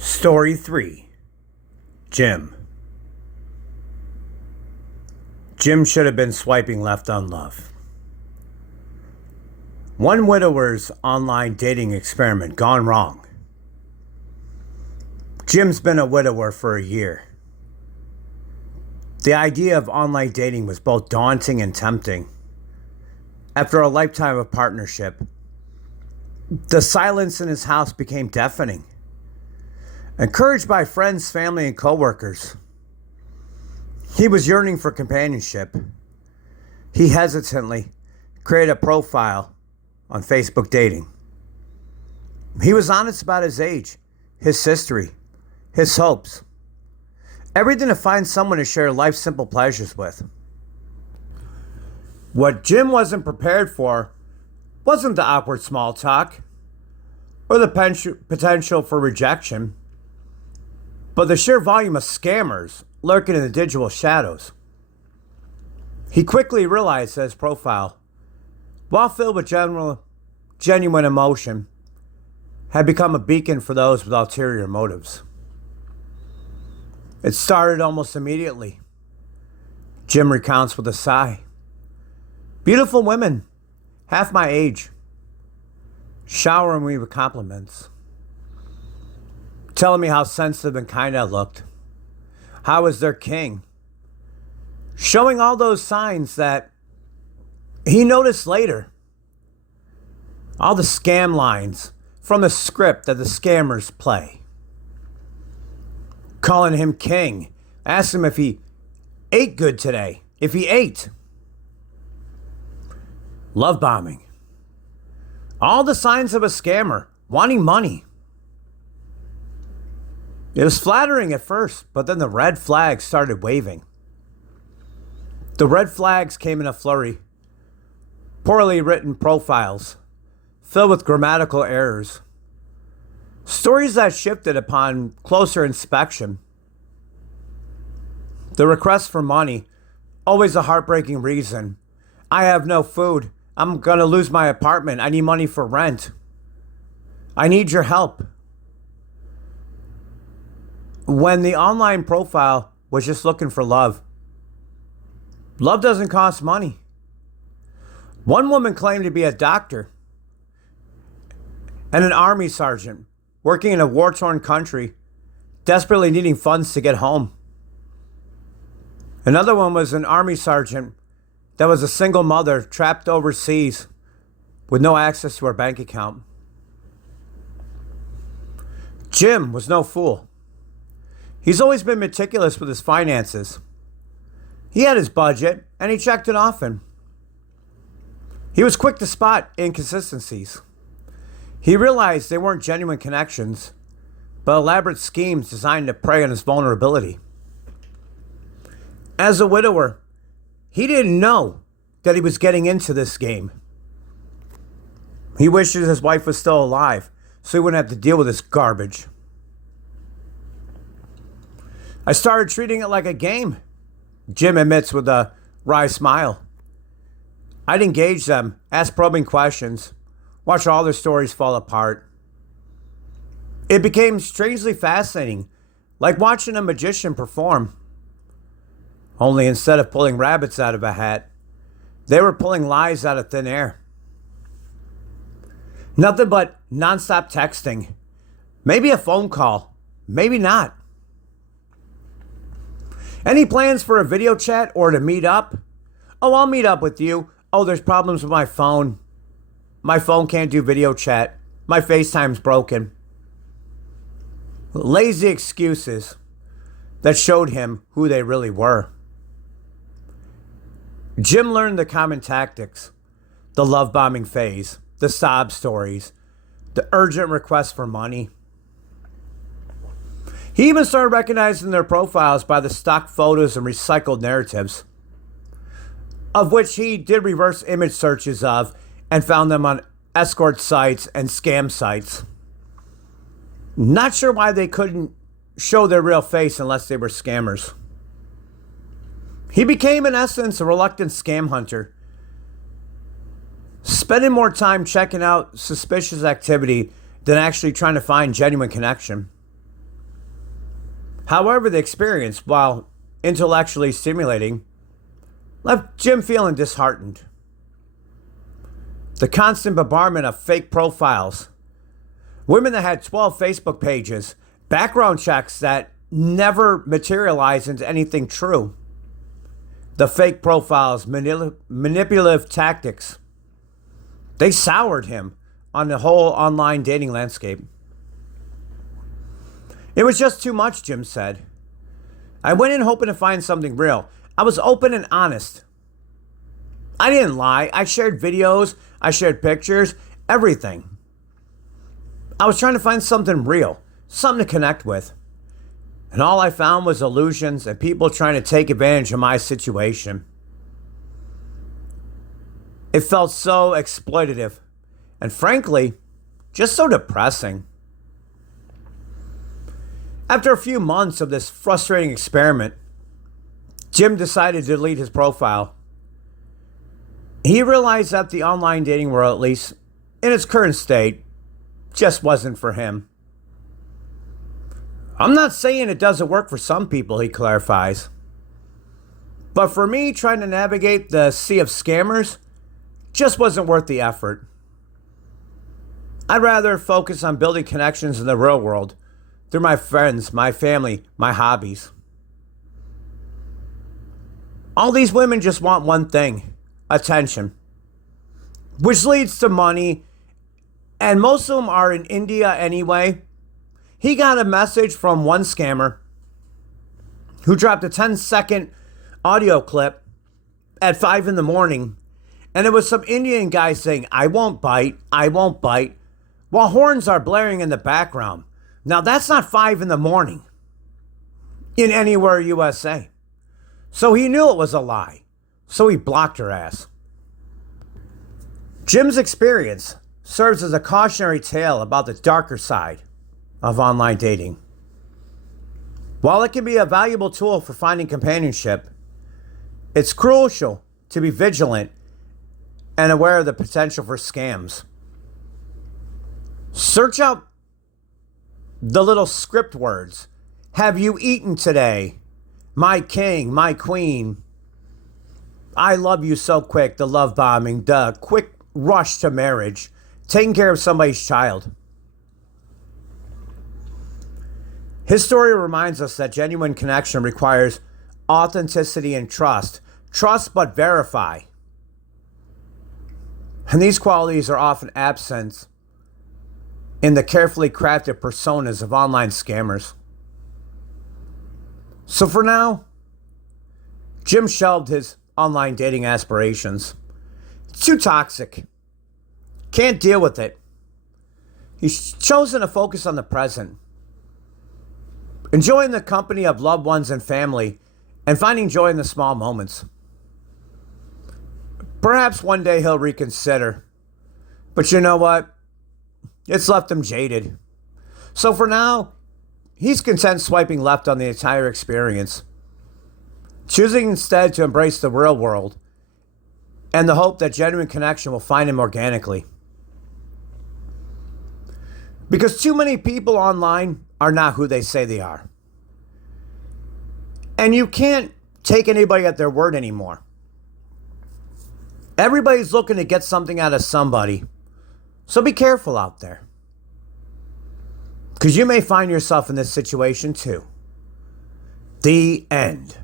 Story 3. Jim. Jim should have been swiping left on love. One widower's online dating experiment gone wrong. Jim's been a widower for a year. The idea of online dating was both daunting and tempting. After a lifetime of partnership, the silence in his house became deafening. Encouraged by friends, family, and coworkers, he was yearning for companionship. He hesitantly created a profile on Facebook Dating. He was honest about his age, his history, his hopes, everything to find someone to share life's simple pleasures with. What Jim wasn't prepared for wasn't the awkward small talk or the potential for rejection, but the sheer volume of scammers lurking in the digital shadows. He quickly realized that his profile, while filled with genuine emotion, had become a beacon for those with ulterior motives. It started almost immediately. Jim recounts with a sigh. Beautiful women, half my age, showering me with compliments, telling me how sensitive and kind I looked, how I was their king, showing all those signs that he noticed later. All the scam lines from the script that the scammers play. Calling him king, asked him if he ate good today, if he ate. Love bombing. All the signs of a scammer, wanting money. It was flattering at first, but then the red flags started waving. The red flags came in a flurry. Poorly written profiles, filled with grammatical errors. Stories that shifted upon closer inspection. The request for money, always a heartbreaking reason. I have no food. I'm gonna lose my apartment. I need money for rent. I need your help. When the online profile was just looking for love, love doesn't cost money. One woman claimed to be a doctor and an army sergeant working in a war-torn country, desperately needing funds to get home. Another one was an army sergeant that was a single mother trapped overseas with no access to her bank account. Jim was no fool. He's always been meticulous with his finances. He had his budget, and he checked it often. He was quick to spot inconsistencies. He realized they weren't genuine connections, but elaborate schemes designed to prey on his vulnerability. As a widower, he didn't know that he was getting into this game. He wishes his wife was still alive, so he wouldn't have to deal with this garbage. I started treating it like a game, Jim admits with a wry smile. I'd engage them, ask probing questions, watch all their stories fall apart. It became strangely fascinating, like watching a magician perform. Only instead of pulling rabbits out of a hat, they were pulling lies out of thin air. Nothing but nonstop texting. Maybe a phone call, maybe not. Any plans for a video chat or to meet up? Oh, I'll meet up with you. Oh, there's problems with my phone. My phone can't do video chat. My FaceTime's broken. Lazy excuses that showed him who they really were. Jim learned the common tactics, the love bombing phase, the sob stories, the urgent requests for money. He even started recognizing their profiles by the stock photos and recycled narratives, of which he did reverse image searches of and found them on escort sites and scam sites. Not sure why they couldn't show their real face unless they were scammers. He became, in essence, a reluctant scam hunter, spending more time checking out suspicious activity than actually trying to find genuine connection. However, the experience, while intellectually stimulating, left Jim feeling disheartened. The constant bombardment of fake profiles, women that had 12 Facebook pages, background checks that never materialized into anything true, the fake profiles, manipulative tactics, they soured him on the whole online dating landscape. It was just too much, Jim said. I went in hoping to find something real. I was open and honest. I didn't lie. I shared videos. I shared pictures. Everything. I was trying to find something real. Something to connect with. And all I found was illusions and people trying to take advantage of my situation. It felt so exploitative. And frankly, just so depressing. After a few months of this frustrating experiment, Jim decided to delete his profile. He realized that the online dating world, at least in its current state, just wasn't for him. I'm not saying it doesn't work for some people, he clarifies. But for me, trying to navigate the sea of scammers just wasn't worth the effort. I'd rather focus on building connections in the real world through my friends, my family, my hobbies. All these women just want one thing: attention, which leads to money, and most of them are in India anyway. He got a message from one scammer who dropped a 10-second audio clip at 5 in the morning, and it was some Indian guy saying, "I won't bite, I won't bite," while horns are blaring in the background. Now that's not 5 in the morning in anywhere USA. So he knew it was a lie. So he blocked her ass. Jim's experience serves as a cautionary tale about the darker side of online dating. While it can be a valuable tool for finding companionship, it's crucial to be vigilant and aware of the potential for scams. Search out the little script words. Have you eaten today? My king, my queen. I love you so quick, the love bombing, the quick rush to marriage, taking care of somebody's child. His story reminds us that genuine connection requires authenticity and trust. Trust but verify. And these qualities are often absent in the carefully crafted personas of online scammers. So for now, Jim shelved his online dating aspirations. It's too toxic. Can't deal with it. He's chosen to focus on the present, enjoying the company of loved ones and family, and finding joy in the small moments. Perhaps one day he'll reconsider. But you know what? It's left him jaded. So for now, he's content swiping left on the entire experience, choosing instead to embrace the real world and the hope that genuine connection will find him organically. Because too many people online are not who they say they are. And you can't take anybody at their word anymore. Everybody's looking to get something out of somebody. So be careful out there. Because you may find yourself in this situation too. The end.